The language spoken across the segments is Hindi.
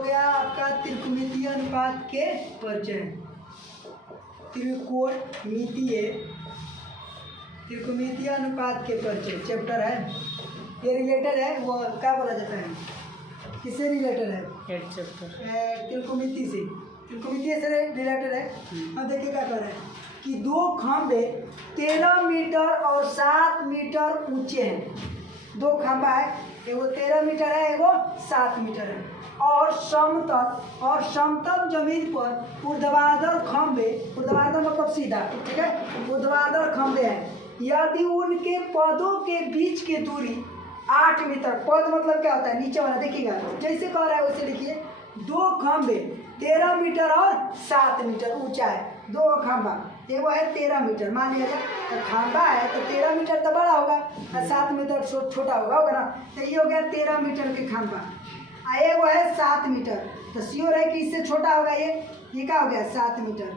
हो गया आपका त्रिकोणमितीय अनुपात के परिचय। त्रिकोणमितीय अनुपात के परिचय चैप्टर है। ये रिलेटेड है, वो क्या बोला जाता है, किससे रिलेटेड है? त्रिकोणमिति से। त्रिकोणमिति से रिलेटेड है। अब देखिए क्या कर रहे हैं कि दो खंभे 13 मीटर और 7 मीटर ऊंचे हैं। दो खंभा है, एगो 13 मीटर है, एगो 7 मीटर है, और समतल जमीन पर ऊर्ध्वाधर खंभे, ऊर्ध्वाधर मतलब सीधा, ठीक है, ऊर्ध्वाधर खंभे हैं। यदि उनके पदों के बीच की दूरी 8 मीटर, पद मतलब क्या होता है, नीचे वाला, देखिएगा जैसे कह रहा है वैसे लिखिए। दो खंभे 13 मीटर और 7 मीटर ऊंचा है, दो खंभा, एगो है 13 मीटर, मान लिया जाए तो खंभा है तो 13 मीटर तो बड़ा होगा और 7 मीटर छोटा होगा ना। तो ये हो गया 13 मीटर के खंभा, एगो है 7 मीटर, तो श्योर है कि इससे छोटा होगा। ये क्या हो गया, 7 मीटर,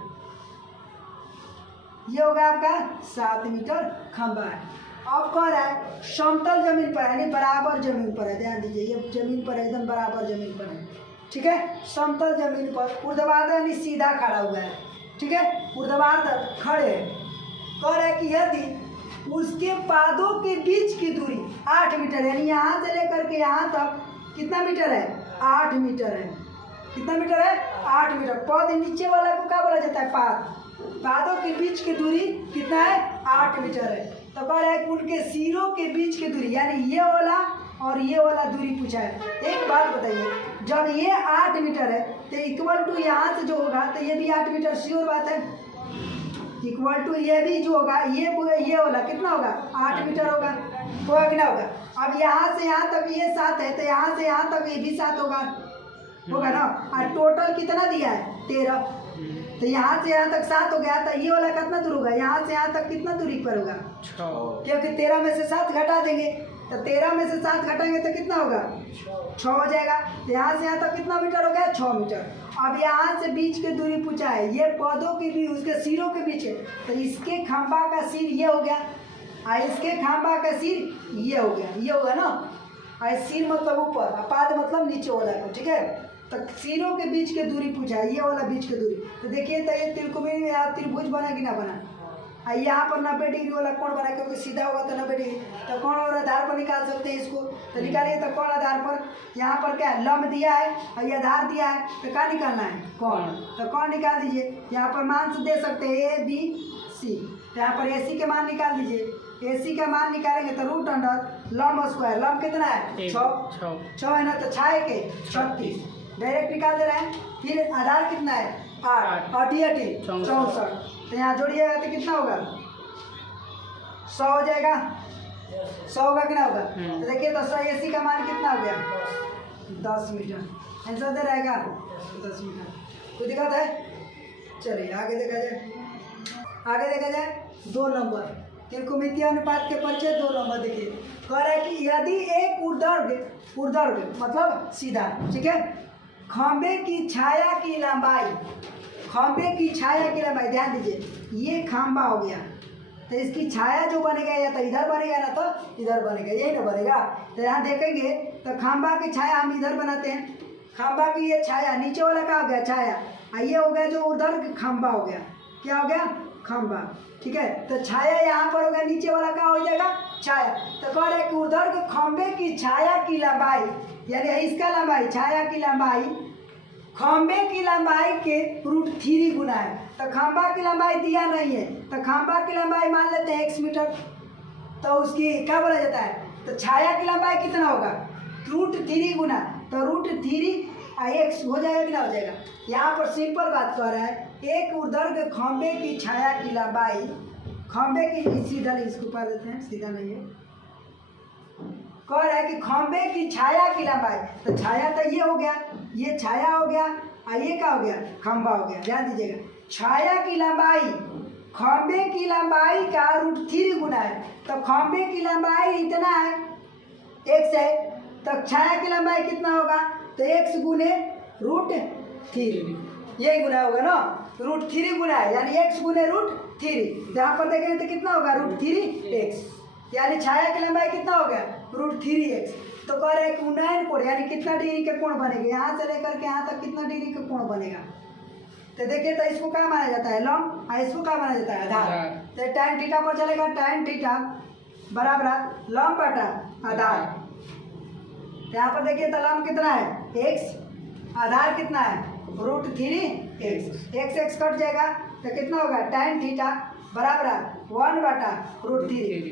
ये होगा आपका 7 मीटर खंभा है। अब कह रहा है समतल जमीन पर, यानी बराबर जमीन पर है, ध्यान दीजिए, ये जमीन पर एकदम बराबर जमीन पर है, ठीक है, समतल जमीन पर ऊर्ध्वाधर यानी सीधा खड़ा हुआ है, ठीक है, ऊर्ध्वाधर खड़े हैं। कह रहा है कि यदि उसके पादों के बीच की दूरी 8 मीटर, यानी यहाँ से लेकर के यहाँ तक कितना मीटर है, 8 मीटर है। कितना मीटर है, 8 मीटर। पद नीचे वाला को क्या बोला जाता है, पादों के बीच की दूरी कितना है, 8 मीटर है। तो कह रहा है कि उनके सिरों के बीच की दूरी, यानी ये वाला और ये वाला दूरी पूछा है। एक बात बताइए, जब ये 8 मीटर है तो इक्वल टू यहाँ से जो होगा तो ये भी 8 मीटर, श्योर बात है, इक्वल टू ये भी जो होगा, ये वाला कितना होगा, 8 मीटर होगा, होगा कि ना होगा। अब यहाँ से यहाँ तक ये 7 है तो यहाँ से यहाँ तक ये भी 7 होगा ना। और टोटल कितना दिया है, 13, तो यहाँ से यहाँ तक 7 हो गया, तो ये वाला कितना दूर होगा, यहाँ से यहाँ तक कितना दूरी पर होगा, 6, क्योंकि 13 में से 7 घटा देंगे, तो 13 में से 7 घटाएंगे तो कितना होगा, 6 हो जाएगा। तो यहाँ से यहाँ तक कितना मीटर हो गया, 6 मीटर। अब यहाँ से बीच की दूरी पूछा है, ये पौधों के भी उसके सिरों के बीच है, तो इसके खंभा का सिर ये हो गया और इसके खंभा का सिर ये हो गया, ये होगा ना। और सिर मतलब ऊपर, पाद मतलब नीचे वाला को, ठीक है। तो सिरों के बीच की दूरी पूछा है, ये वाला बीच की दूरी। तो देखिए तो ये त्रिभुज बना कि ना बना, यहाँ पर 90 डिग्री वाला कोण बना, क्योंकि सीधा होगा तो 90 डिग्री। तो कोण और आधार पर निकाल सकते हैं इसको, तो निकालिए। तो कोण आधार पर यहाँ पर क्या है, लंब दिया है और ये आधार दिया है, तो क्या निकालना है, कोण। तो कोण निकाल दीजिए। यहाँ पर मान से दे सकते हैं A B C, तो यहाँ पर AC के मान निकाल दीजिए। AC का मान निकालेंगे तो रूट अंडर लंब स्क्वायर, लंब कितना है, 6 है ना, तो 6 के 36 डायरेक्ट निकाल दे रहे हैं। फिर आधार कितना है, 8, 8 64, तो यहाँ जोड़िएगा तो कितना होगा, 100 हो जाएगा, 100 होगा कि ना होगा। तो देखिए तो 100 AC का मान कितना हो गया, 10 मीटर, आंसर दे रहेगा 10 मीटर। कोई दिक्कत है, चलिए आगे देखा जाए 2 नंबर त्रिकोणमितीय अनुपात के परिचय। 2 नंबर देखिए, कह रहा है कि यदि एक ऊर्ध्वाधर मतलब सीधा, ठीक है, खंभे की छाया की लंबाई, ध्यान दीजिए, ये खंभा हो गया, तो इसकी छाया जो बनेगा या तो इधर बनेगा ना तो इधर बनेगा, यही ना बनेगा। तो यहाँ देखेंगे तो खंभा की छाया हम इधर बनाते हैं, खंभा की ये छाया, नीचे वाला क्या हो गया, छाया, और ये हो गया जो ऊर्ध्वाधर खंभा हो गया, क्या हो गया, खंभा, ठीक है। तो छाया यहाँ पर हो गया, नीचे वाला क्या हो जाएगा, छाया। तो कह रहे हैं कि ऊर्ध्वाधर खंभे की छाया की लंबाई, यानी इसका लंबाई, छाया की लंबाई खंभे की लंबाई के √3 गुना है। तो खंभा की लंबाई दिया नहीं है, तो खंभा की लंबाई मान लेते हैं x मीटर, तो उसकी क्या बोला जाता है, तो छाया की लंबाई कितना होगा, √3 गुना, तो √3 x हो जाएगा कि ना हो जाएगा। यहाँ पर सिंपल बात कर रहा है, एक ऊर्ध्वाधर खंभे की छाया की लंबाई, खंभे की, सीधा इसको पा देते हैं, सीधा नहीं है, कह रहा है कि खंभे की छाया की लंबाई, तो छाया तो ये हो गया, ये छाया हो गया और ये क्या हो गया, खंभा हो गया। ध्यान दीजिएगा, छाया की लंबाई खंभे की लंबाई का √3 गुना है, तो खंभे की लंबाई इतना है, x है, तो छाया की लंबाई कितना होगा, तो x गुने √3, यही गुना होगा ना, √3 गुना है, यानी x गुने √3। यहाँ पर देखेंगे तो कितना होगा, √3x, यानी छाया की लंबाई कितना हो गया, √3x। तो कह रहे हैं कि उन्नयन कोण यानी कितना डिग्री का कोण बनेगा, यहाँ से लेकर के यहाँ तक कितना डिग्री का कोण बनेगा। तो देखिए तो इसको क्या माना जाता है, लंब, और इसको क्या माना जाता है, आधार। तो tan थीटा पर चलेगा, tan थीटा बराबर लंब बटा आधार। तो यहाँ पर देखिए तो लंब कितना है x, आधार कितना है √3x, x कट जाएगा तो कितना होगा tan थीटा बराबर 1 बटा √3।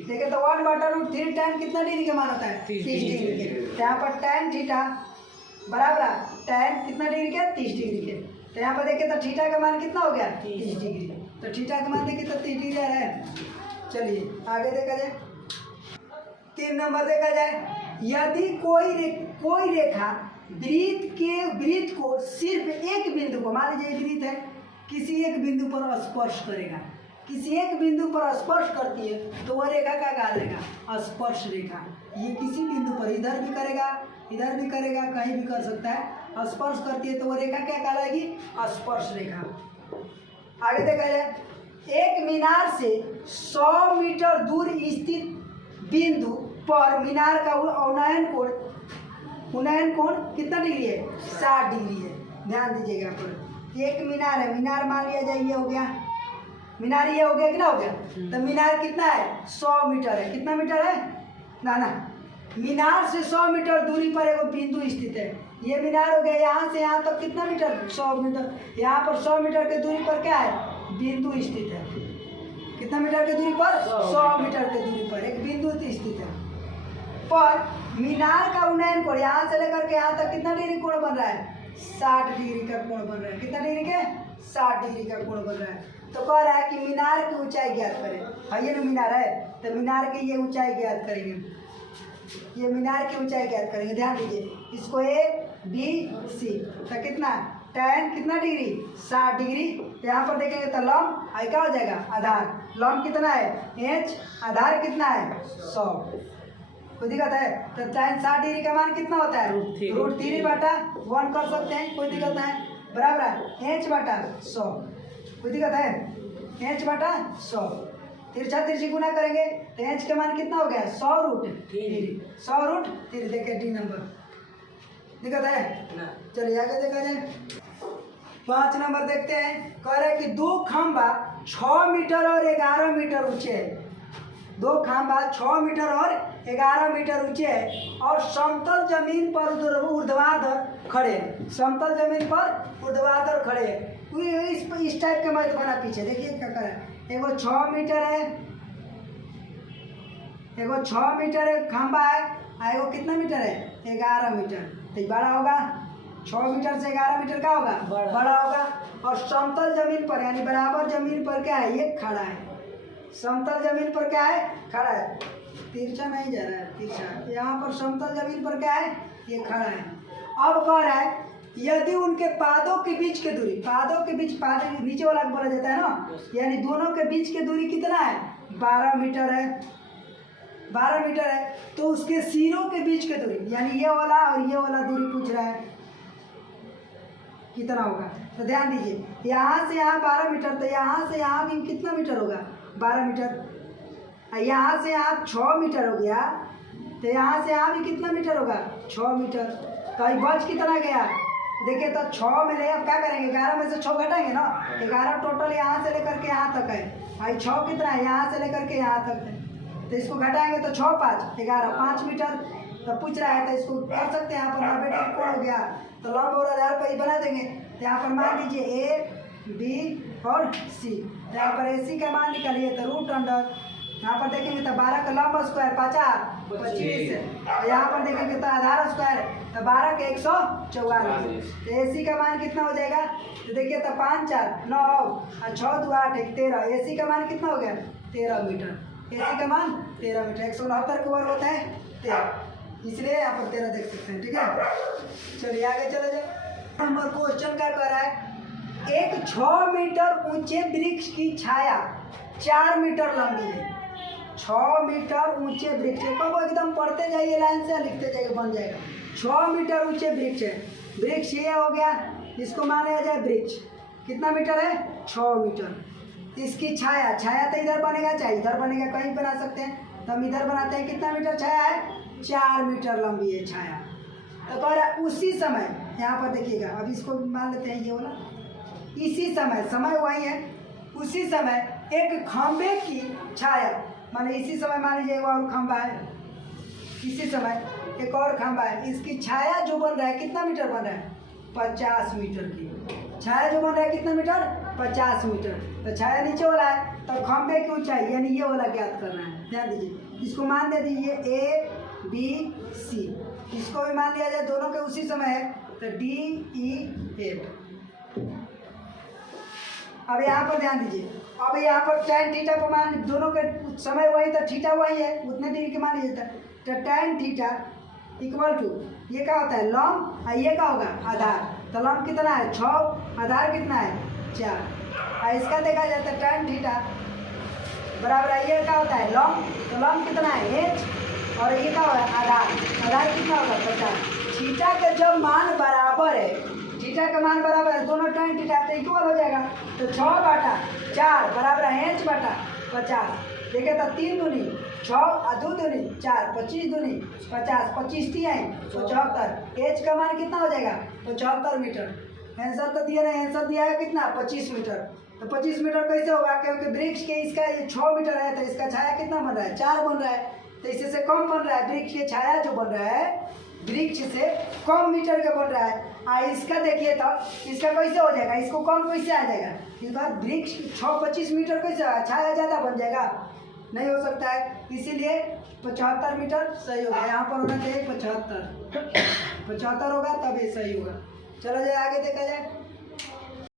देखिए तो 1 बटा √3 tan कितना डिग्री का मान होता है, 30 डिग्री के। तो यहाँ पर tan थीटा बराबर tan कितना डिग्री के, 30 डिग्री के। तो यहाँ पर देखिए तो थीटा का मान कितना हो गया 30 डिग्री। तो थीटा का मान देखिए तो 30 डिग्री आ रहा है। चलिए आगे देखा जाए, 3 नंबर देखा जाए, यदि कोई रेखा वृत्त को सिर्फ एक बिंदु को, मान लीजिए वृत्त है, किसी एक बिंदु पर स्पर्श करेगा, किसी एक बिंदु पर स्पर्श करती है तो वह रेखा क्या कहलाएगा, स्पर्श रेखा। ये किसी बिंदु पर इधर भी करेगा, इधर भी करेगा, कहीं भी कर सकता है, स्पर्श करती है तो वह रेखा क्या कहलाएगी, स्पर्श रेखा। आगे देखा जाए, एक मीनार से 100 मीटर दूर स्थित बिंदु पर मीनार का उन्नयन कोण कितना डिग्री है, 60 डिग्री है। ध्यान दीजिएगा पर एक मीनार है, मीनार मान लिया जाए ये हो गया, मीनार ये हो गया, कितना हो गया, तो मीनार कितना है 100 मीटर है, कितना मीटर है ना मीनार से 100 मीटर दूरी पर एक बिंदु स्थित है। ये मीनार हो गया, यहाँ से यहाँ तक कितना मीटर, 100 मीटर। यहाँ पर 100 मीटर के दूरी पर क्या है, बिंदु स्थित है। कितना मीटर की दूरी पर, 100 मीटर की दूरी पर एक बिंदु स्थित है। पर मीनार का उन्नयन कोण यहाँ से लेकर के यहाँ तक कितना डिग्री कोण बन रहा है, 60 डिग्री का कोण बन रहा है। कितना डिग्री के, 60 डिग्री का कोण बन रहा है। तो कह रहा है कि मीनार की ऊंचाई ज्ञात करें। ये ना मीनार है, तो मीनार की ये ऊंचाई ज्ञात करेंगे, ये मीनार की ऊंचाई ज्ञात करेंगे। ध्यान दीजिए, इसको ABC, तो कितना tan कितना डिग्री, 60 डिग्री। यहाँ पर देखेंगे तो लंब क्या हो जाएगा, आधार। लंब कितना है h, आधार कितना है 100। कोई दिक्कत है, तो tan 60 डिग्री का मान कितना होता है, √3 बटा 1 कर सकते हैं, कोई दिक्कत नहीं, बराबर है h बटा 100। कोई दिक्कत है, h बटा 100। तिरछा तिरछी गुना करेंगे तो h का मान कितना हो गया, 100√3, 100√3। देखिए D नंबर, दिक्कत है, चलिए आगे देखा जाए। 5 नंबर देखते हैं, कह रहे कि 2 खंभा 6 मीटर और 11 मीटर ऊंचे है। 2 खंभा 6 मीटर और 11 मीटर ऊंचे है और समतल जमीन पर ऊर्ध्वाधर खड़े हैं। समतल जमीन पर ऊर्ध्वाधर खड़े हैं। इस टाइप का मत बना पीछे, देखिए क्या कर रहा है। एगो 6 मीटर है, एगो 6 मीटर है खंभा है, और एगो कितना मीटर है, 11 मीटर। तो बड़ा होगा, 6 मीटर से 11 मीटर का होगा, बड़ा होगा। और समतल जमीन पर यानी बराबर जमीन पर क्या है, ये खड़ा है। समतल जमीन पर क्या है, खड़ा है। तिरछा नहीं जा रहा है, तिरछा यहाँ पर समतल जमीन पर क्या है, ये खड़ा है। अब कह रहा है यदि उनके पादों के बीच की दूरी, पादों के बीच, पाद नीचे वाला बोला जाता है ना, यानी दोनों के बीच की दूरी कितना है, 12 मीटर है, 12 मीटर है। तो उसके सिरों के बीच की दूरी यानी ये वाला और ये वाला दूरी पूछ रहा है कितना होगा। तो ध्यान दीजिए, यहाँ से यहाँ 12 मीटर, तो यहाँ से यहाँ भी कितना मीटर होगा, 12 मीटर। यहाँ से यहाँ 6 मीटर हो गया, तो यहाँ से यहाँ भी कितना मीटर होगा, 6 मीटर। तो ये बच कितना गया, देखिए तो 6 में ले, अब क्या करेंगे, 11 में से 6 घटाएंगे ना, 11 टोटल यहाँ से लेकर के यहाँ तक है। भाई 6 कितना है, यहाँ से लेकर के यहाँ तक है, तो इसको घटाएंगे तो 6 5 11, 5 मीटर। तो पूछ रहा है तो इसको कर सकते हैं, यहाँ पर 90 डिग्री कोण हो गया, तो लंब और आधार पर ही बना देंगे। तो यहाँ पर मान लीजिए A B और C, तो यहाँ पर AC का मान निकालिए तो √अंडर, यहाँ पर देखेंगे तो 12 का लंब स्क्वायर 25 है, और यहाँ पर देखेंगे तो आधार स्क्वायर तो 12 के 144। तो AC का मान कितना हो जाएगा, तो देखिए तो 5 4 9 और 6 2 8 1 13। AC का मान कितना हो गया, 13 मीटर। AC का मान 13 मीटर, 169 का वर्ग होता है 13, इसलिए यहाँ पर 13 देख सकते हैं। ठीक है, चलिए आगे चले जाए। नंबर क्वेश्चन क्या कर रहा है, एक 6 मीटर ऊंचे वृक्ष की छाया 4 मीटर लंबी है। 6 मीटर ऊंचे वृक्ष है, कब एकदम पढ़ते जाइए लाइन से, लिखते जाइए, बन जाएगा। 6 मीटर ऊंचे वृक्ष है, वृक्ष ये हो गया, इसको माना जाए वृक्ष कितना मीटर है, 6 मीटर। इसकी छाया, छाया तो इधर बनेगा चाहे इधर बनेगा, कहीं बना सकते हैं, तो हम इधर बनाते हैं। कितना मीटर छाया है, 4 मीटर लंबी है छाया। तो कह रहा है उसी समय, यहाँ पर देखिएगा, अब इसको मान लेते हैं ये वाला, इसी समय, समय वही है, उसी समय एक खंबे की छाया, माने इसी समय मान लीजिए एक और खंबा है, इसी समय एक और खंबा है, इसकी छाया जो बन रहा है कितना मीटर बन रहा है? 50 मीटर की छाया जो बन रहा है, कितना मीटर? 50 मीटर। तो छाया नीचे वाला है, तो खंबे की ऊंचाई यानी ये वाला ज्ञात करना है। ध्यान दीजिए, इसको मान दे दीजिए ए बी सी, इसको भी मान लिया जाए, दोनों के उसी समय है, तो डी ई एफ। अब यहाँ पर ध्यान दीजिए, अब यहाँ पर tan थीटा को मान, दोनों के समय वही, तो थीटा वही है, उतने डिग्री के मान लीजिए। तो tan थीटा इक्वल टू, ये क्या होता है? लंब, और ये क्या होगा? आधार। तो लंब कितना है? 6, आधार कितना है? 4। और इसका देखा जाता है tan थीटा बराबर, ये क्या होता है? लंब, तो लंब कितना है? h, और ये क्या होगा? आधार, आधार कितना होगा? 50। थीटा के जब मान बराबर है, थीटा का मान बराबर है, दोनों tan थीटा तो इक्वल हो जाएगा। तो 6/4 बराबर है h/50। देखिए तो 3 दूनी 6 और 2 दूनी 4, 25 दूनी 50, 25 थी आई 75। एच का मान कितना हो जाएगा? 75 मीटर। आंसर तो दिया नहीं, आंसर दिया है कितना? 25 मीटर। तो 25 मीटर कैसे होगा? क्योंकि वृक्ष के इसका ये 6 मीटर है, तो इसका छाया कितना बन रहा है? 4 बन रहा है, तो इससे से कम बन रहा है। वृक्ष की छाया जो बन रहा है वृक्ष से कम मीटर का बन रहा है। इसका देखिए तो इसका कैसे हो जाएगा? इसको कम कैसे आ जाएगा? इस बार वृक्ष 25 मीटर कैसे होगा? छाया ज़्यादा बन जाएगा, नहीं हो सकता है। इसीलिए 75 मीटर सही होगा। यहाँ पर होना चाहिए 75 होगा, तब ये सही होगा। चलो जाए आगे देखा जाए।